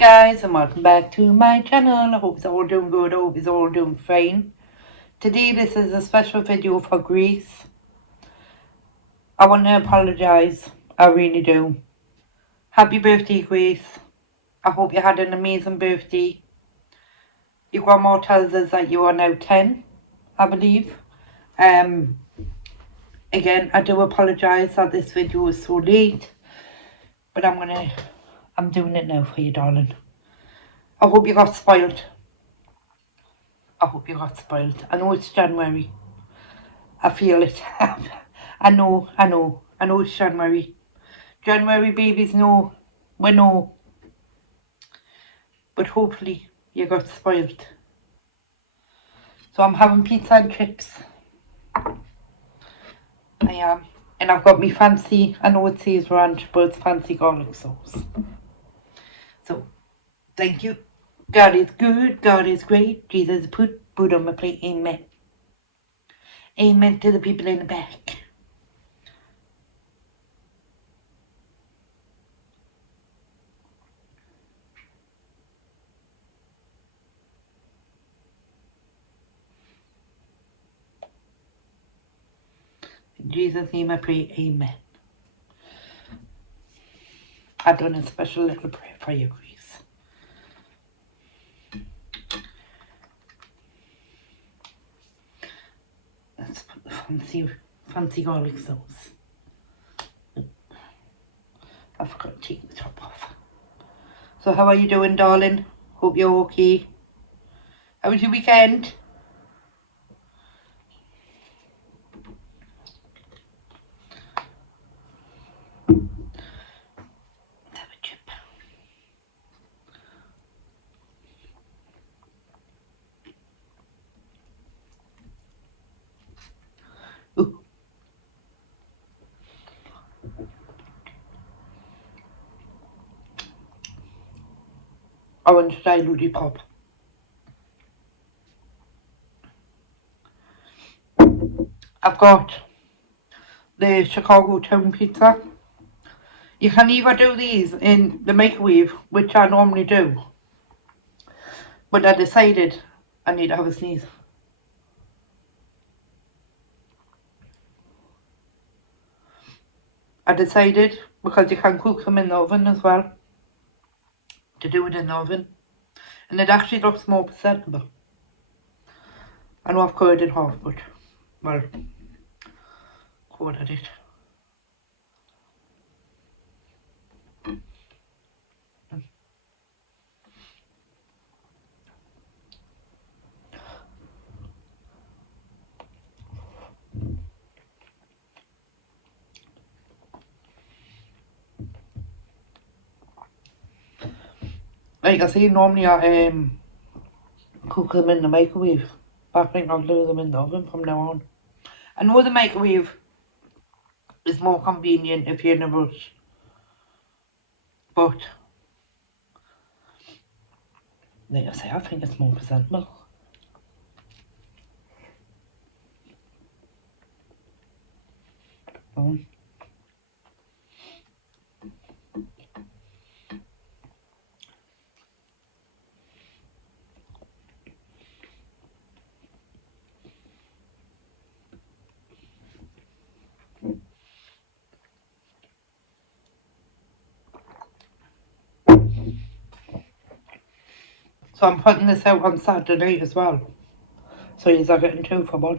guys, and welcome back to my channel. I hope it's all doing good. I hope it's all doing fine. Today this is a special video for Greece. I want to apologise. I really do. Happy birthday, Greece. I hope you had an amazing birthday. Your grandma tells us that you are now 10, I believe. Again, I do apologise that this video is so late, but I'm doing it now for you, darling. I hope you got spoiled. I hope you got spoiled. I know it's January. I feel it. I know it's January. January babies know. We know. But hopefully you got spoiled. So I'm having pizza and chips. I am. And I've got me fancy, I know it says ranch, but it's fancy garlic sauce. So, thank you. God is good. God is great. Jesus put food on my plate. Amen. Amen to the people in the back. In Jesus' name I pray. Amen. I've done a special little prayer for you, Greece. Let's put the fancy garlic sauce. I forgot to take the top off. So how are you doing, darling? Hope you're okay. How was your weekend? Let's have a chip. Ooh. I want to try lollipop. I've got the Chicago Town Pizza. You can either do these in the microwave, which I normally do, but I decided I need to have a sneeze. I decided, because you can cook them in the oven as well, to do it in the oven, and it actually looks more presentable. I know I've cut it in half, but, well, quartered it. Like I say, normally I cook them in the microwave, but I think I'll do them in the oven from now on. I know the microwave is more convenient if you're in a rush, but like I say, I think it's more presentable. So I'm putting this out on Saturday as well. So you're getting 2 for 1.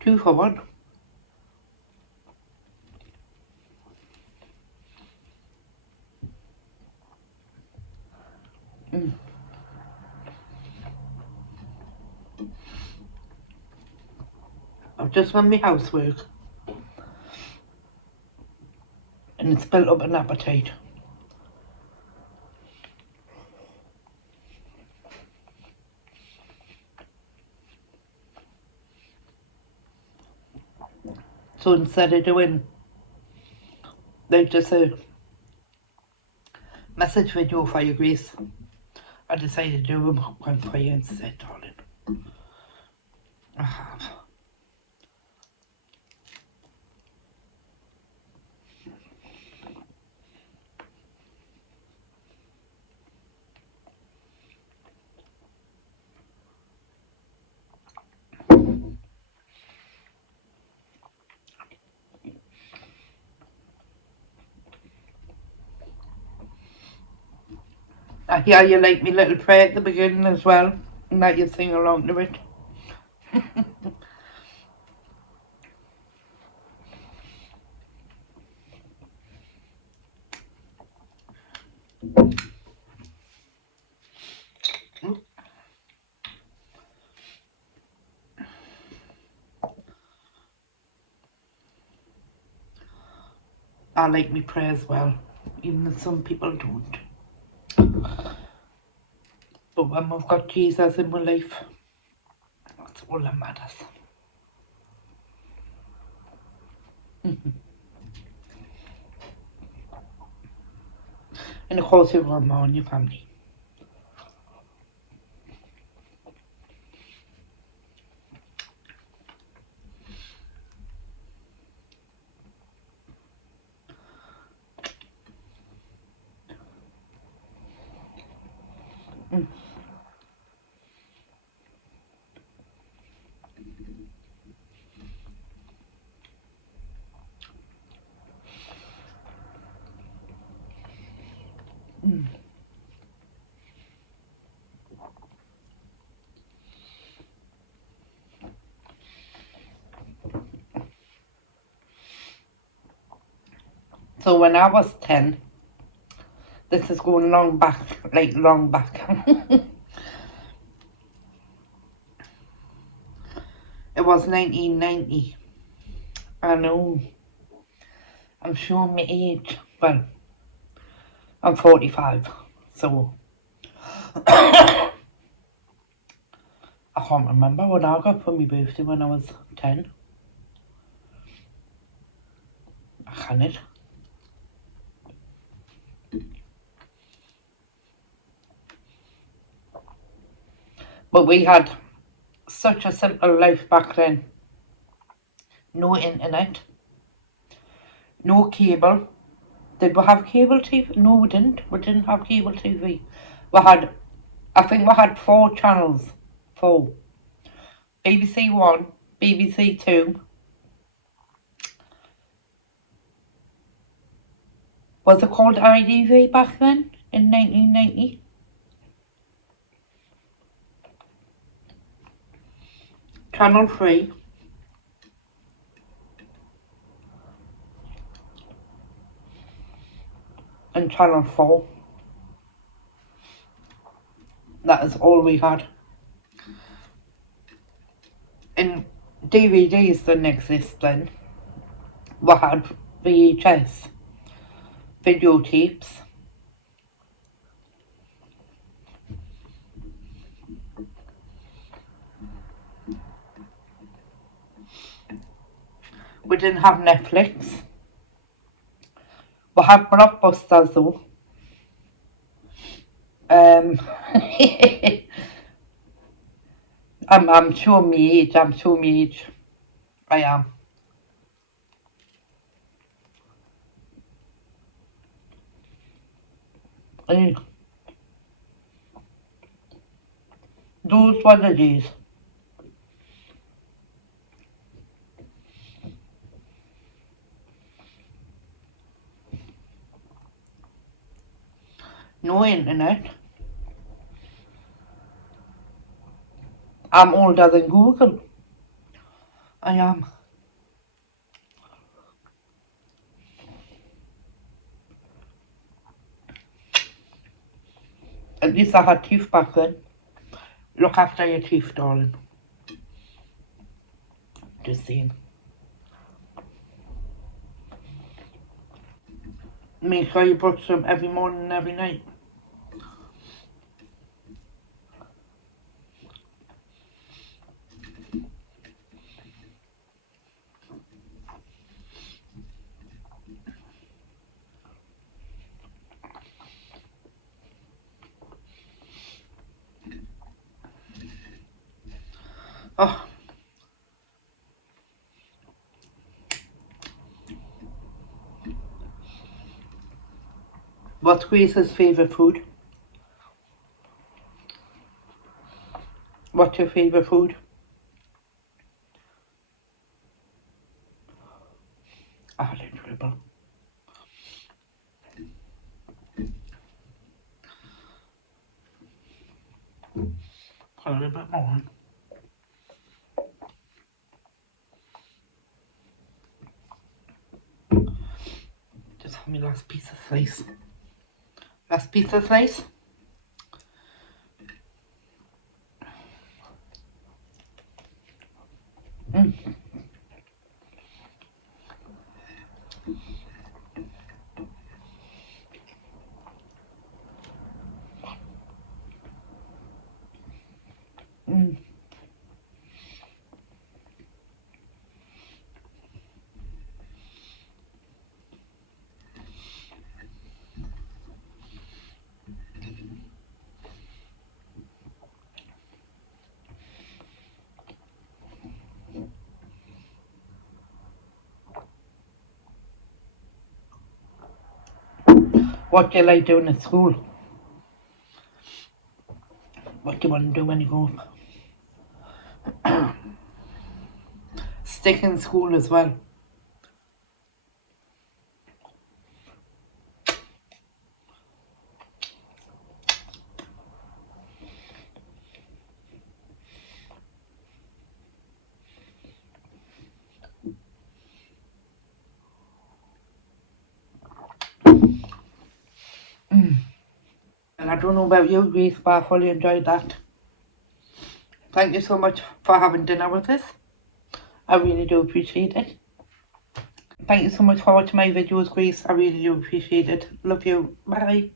Two for 1. I've just done my housework, and it's built up an appetite. So instead of doing like just a message video for you, Grace, I decided to do a mukbang for you instead, darling. I have. I hear you like me little prayer at the beginning as well, and that you sing along to it. I like me prayer as well, even if some people don't. But when we've got Jesus in my life, that's all that matters. And of course, your grandma and your family. Mm. Mm. So when I was 10, this is going long back, like long back. It was 1990. I know, I'm showing my age. Well, I'm 45, so I can't remember what I got for my birthday when I was 10. I can't. But we had such a simple life back then. No internet, no cable. Did we have cable TV? No, we didn't. We didn't have cable TV. We had, I think we had 4 channels. 4. BBC One, BBC Two. Was it called IDV back then in 1990? Channel 3 and Channel 4. That is all we had. And DVDs didn't exist then. We had VHS, videotapes. We didn't have Netflix. We had Blockbusters though. Um, I'm showing me age. I'm showing me age. I am. Eh, those were the days. No internet. I'm older than Google. I am. At least I had teeth back then. Look after your teeth, darling. Just saying. Make sure you brush them every morning and every night. Oh, what's Grace's favourite food? What's your favourite food? I like trouble. Put a little bit more on. Just have my last piece of slice. Last piece of slice. Mm. Mm. What do you like doing at school? What do you want to do when you grow up? Stick in school as well. Mm. And I don't know about you, Grace, but I fully enjoyed that. Thank you so much for having dinner with us. I really do appreciate it. Thank you so much for watching my videos, Grace. I really do appreciate it. Love you. Bye.